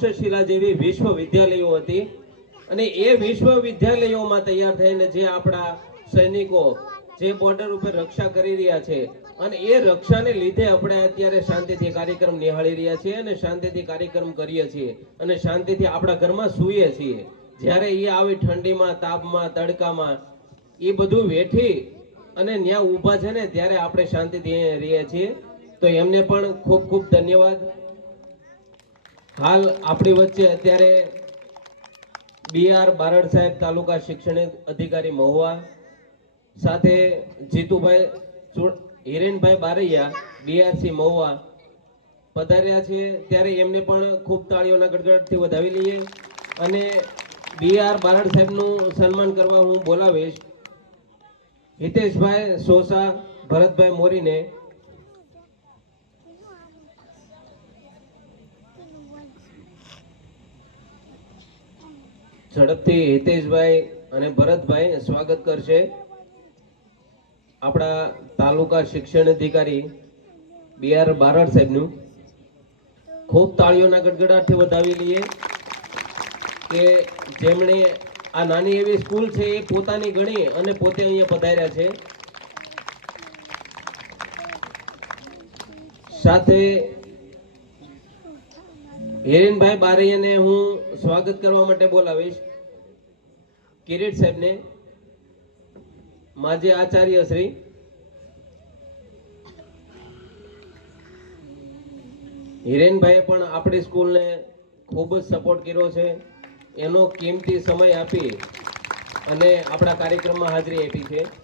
તક્ષશિલા જેવી વિશ્વવિદ્યાલયો હતી. અને એ વિશ્વવિદ્યાલયોમાં તૈયાર થઈને જે આપણા સૈનિકો જે બોર્ડર ઉપર રક્ષા કરી રહ્યા છે અને એ રક્ષાને લીધે આપણે અત્યારે શાંતિથી કાર્યક્રમ નિહાળી રહ્યા છીએ અને શાંતિથી કાર્યક્રમ કરીએ છીએ અને શાંતિથી આપણા ઘરમાં સૂઈએ છીએ. જ્યારે એ આવી ઠંડીમાં, તાપમાં, તડકામાં એ બધું વેઠી અને ત્યાં ઊભા છે ને ત્યારે આપણે શાંતિથી રહીએ છીએ. તો એમને પણ ખૂબ ખૂબ ધન્યવાદ. હાલ આપણી વચ્ચે અત્યારે બી આર બારડ સાહેબ તાલુકા શિક્ષણ અધિકારી મહુવા સાથે જીતુભાઈ હિરેનભાઈ બારૈયા બીઆરસી મહુવા પધાર્યા છે. ત્યારે એમને પણ ખૂબ તાળીઓના ગડગડથી વધાવી લઈએ અને બી આર બારડ સાહેબનું સન્માન કરવા હું બોલાવીશ. હિતેશભાઈ સોસા, ભરતભાઈ મોરીને ઝડપથી હિતેશભાઈ અને ભરતભાઈ સ્વાગત કરશે. આપણા તાલુકા શિક્ષણ અધિકારી બી આર બારડ સાહેબનું. ખૂબ તાળીઓના ગડગડાટથી વધાવી લઈએ કે જેમણે આ નાની એવી સ્કૂલ છે એ પોતાની ગણી અને પોતે અહીંયા પધાર્યા છે. સાથે હિરેનભાઈ બારૈયાને હું સ્વાગત કરવા માટે બોલાવીશ. કિરીટ સાહેબને. માજી આચાર્ય શ્રી. હિરેનભાઈએ પણ આપણી સ્કૂલને ખૂબ જ સપોર્ટ કર્યો છે. એનો કિંમતી સમય આપી અને આપણા કાર્યક્રમમાં હાજરી આપી છે.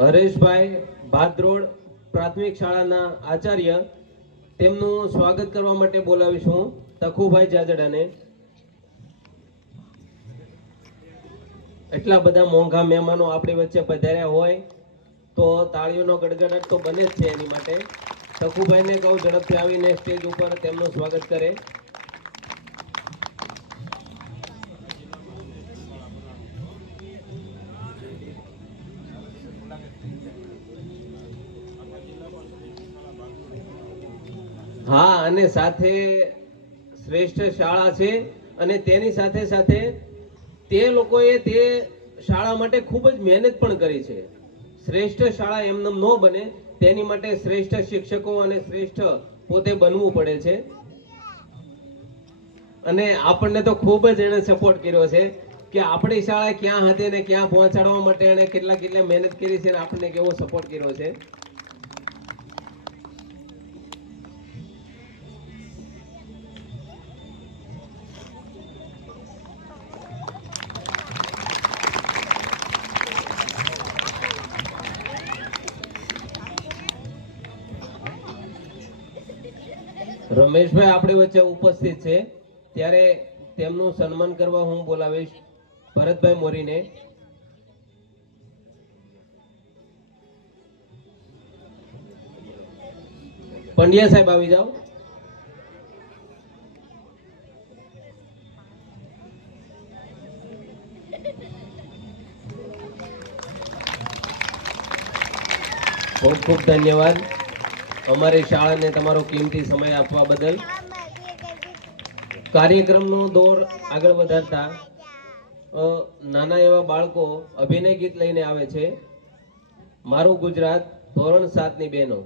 હરેશભાઈ ભાદરોડ પ્રાથમિક શાળાના આચાર્ય. તેમનું સ્વાગત કરવા માટે બોલાવીશું તખુભાઈ જાજડાને. એટલા બધા મોંઘા મહેમાનો આપણી વચ્ચે પધાર્યા હોય, તો તાળીઓનો ગડગડાટ તો બને જ છે એની માટે. તખુભાઈને કહું, ઝડપથી આવીને સ્ટેજ ઉપર તેમનું સ્વાગત કરે. હા, અને સાથે શ્રેષ્ઠ શાળા છે, અને તેની સાથે સાથે તે લોકોએ તે શાળા માટે ખૂબ જ મહેનત પણ કરી છે. શ્રેષ્ઠ શાળા એમને ન બને, તેની માટે શ્રેષ્ઠ શિક્ષકો અને શ્રેષ્ઠ પોતે બનવું પડે છે. અને આપણને તો ખૂબ જ એણે સપોર્ટ કર્યો છે કે આપણી શાળા ક્યાં હતી ને ક્યાં પહોંચાડવા માટે એણે કેટલા કેટલા મહેનત કરી છે અને આપણને કેવો સપોર્ટ કર્યો છે. રમેશભાઈ આપણી વચ્ચે ઉપસ્થિત છે. ત્યારે તેમનું સન્માન કરવા હું બોલાવીશ ભરતભાઈ મોરીને. પંડ્યા સાહેબ આવી જાઓ. ખૂબ ખૂબ ધન્યવાદ. અમારી શાળાને તમારો કિંમતી સમય આપવા બદલ કાર્યક્રમનો દોર આગળ વધારતા નાના એવા બાળકો અભિનય ગીત લઈને આવે છે. મારું ગુજરાત ધોરણ સાતની બહેનો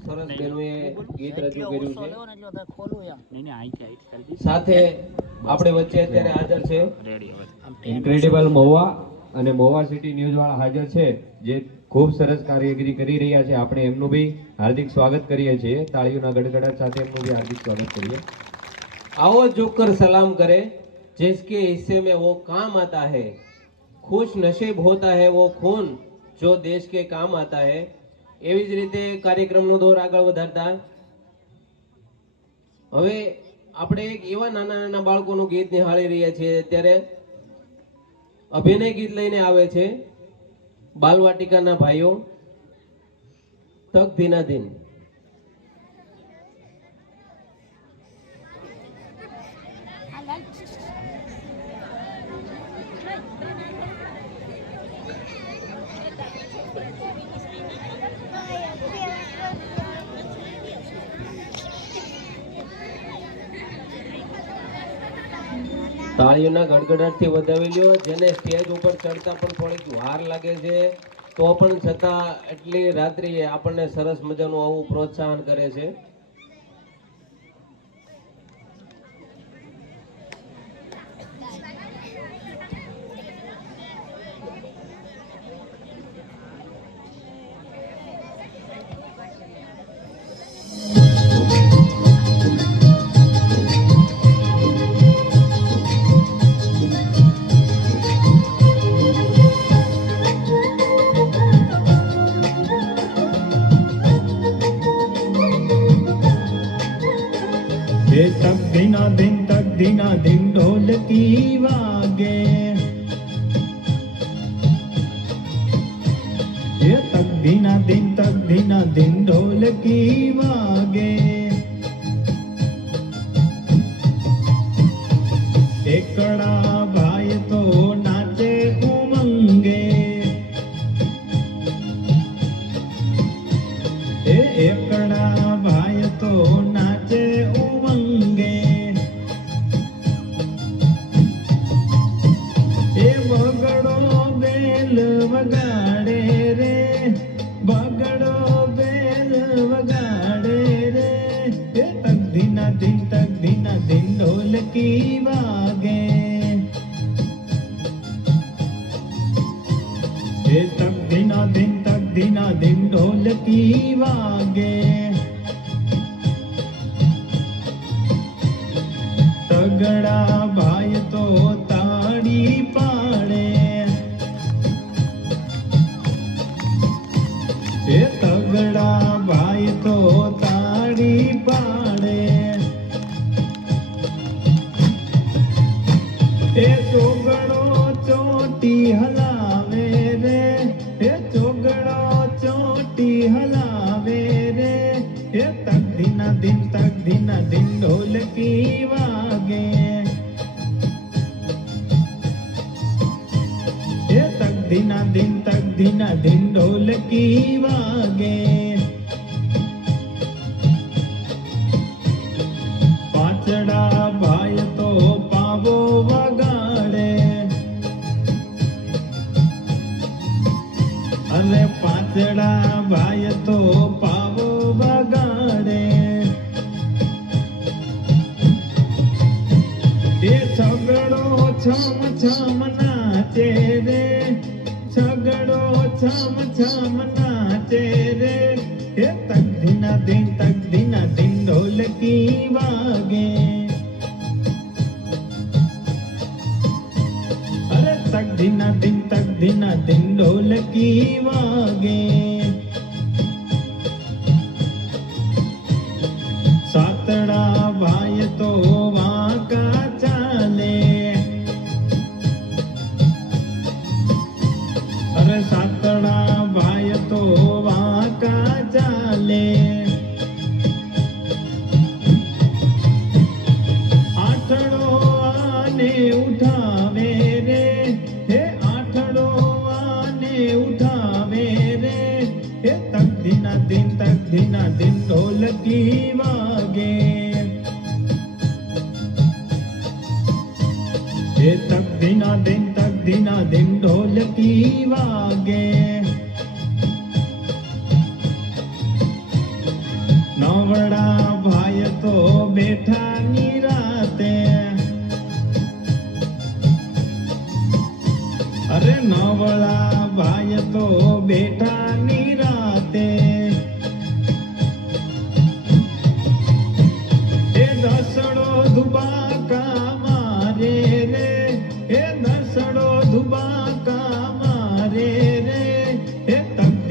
ચાલુ કર્યું ઓછો છે લેવો ને એટલો તારે ખોલું એમ નહીં નહીં અહીંથી અહીંથી કરી દીધી સાથે આપણે વચ્ચે અત્યારે હાજર છે રેડી હવે આમ ઇન્ક્રેડિબલ મહુવા અને મહુવા સિટી ન્યૂઝ વાળા હાજર છે જે ખૂબ સરસ કામગીરી કરી રહ્યા છે આપણે એમનું બી હાર્દિક સ્વાગત કરીએ છીએ તાળીઓના ગડગડાટ સાથે એમનું બી હાર્દિક સ્વાગત કરીએ आओ झुककर सलाम करे जिसके हिस्से में वो काम आता है खुश नसीब होता है वो खून जो देश के काम आता है એવી જ રીતે કાર્યક્રમનો દોર આગળ વધારતા. હવે આપણે એક એવા નાના નાના બાળકોનું ગીત નિહાળી રહ્યા છીએ ત્યારે અભિનય ગીત લઈને આવે છે બાલવાટિકાના ભાઈઓ, તક ધીના દિન. તાળીઓના ગડગડાટથી વધાવી લ્યો, જેને સ્ટેજ ઉપર ચડતા પણ થોડીક વાર લાગે છે, તો પણ છતાં એટલી રાત્રિએ આપણને સરસ મજાનું આવું પ્રોત્સાહન કરે છે. दिना दिन ढोल ઢોલકી વાગે. એ તક દિના દિન, તક દિના દિન ઢોલકી વાગે. તગડા ભાઈ તો તાળી પાડે. એ તગડા ભાઈ તો તાળી પાડે. ઢોલકી વાગે પાછડા ભાઈ તો પાવો વગાડે અને પાછડા ભાઈ તો પાવો વગાડે એ છગડો છમ છમ નાચે છમ છમ નાચે રે એ તક દિના દિન તક વડા ભાઈ તો બેઠા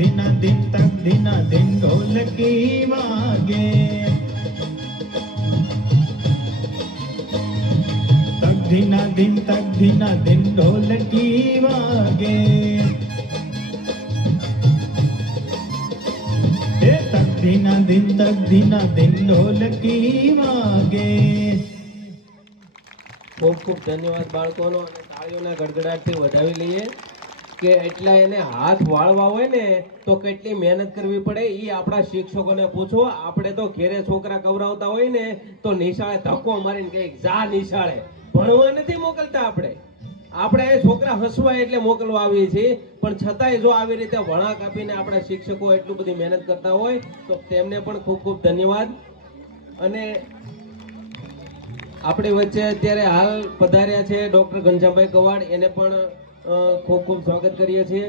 દિના દિન તક દિના દિન ઢોલકી વાગે તક દિના દિન તક દિના દિન ઢોલકી વાગે ખૂબ ખૂબ ધન્યવાદ બાળકોનો અને તાળીઓના ગડગડાટથી વધાવી લઈએ કે એટલા એને હાથ વાળવા હોય ને, તો કેટલી મહેનત કરવી પડે એ આપણા શિક્ષકોને પૂછો. આપણે તો ઘેરે છોકરા કવરાવતા હોય ને, તો નિશાળે ધક્કો મારીને કહે, જા નિશાળે. ભણવા નથી મોકલતા આપણે. આપણે છોકરા હસવા એટલે મોકલવા આવીએ છીએ, પણ છતાંય જો આવી રીતે વળાંક આપીને આપણા શિક્ષકો એટલું બધી મહેનત કરતા હોય, તો તેમને પણ ખૂબ ખૂબ ધન્યવાદ. અને આપણી વચ્ચે અત્યારે હાલ પધાર્યા છે ડૉક્ટર ઘનશ્યામભાઈ કવાડ. એને પણ ખૂબ ખૂબ સ્વાગત કરીએ છીએ.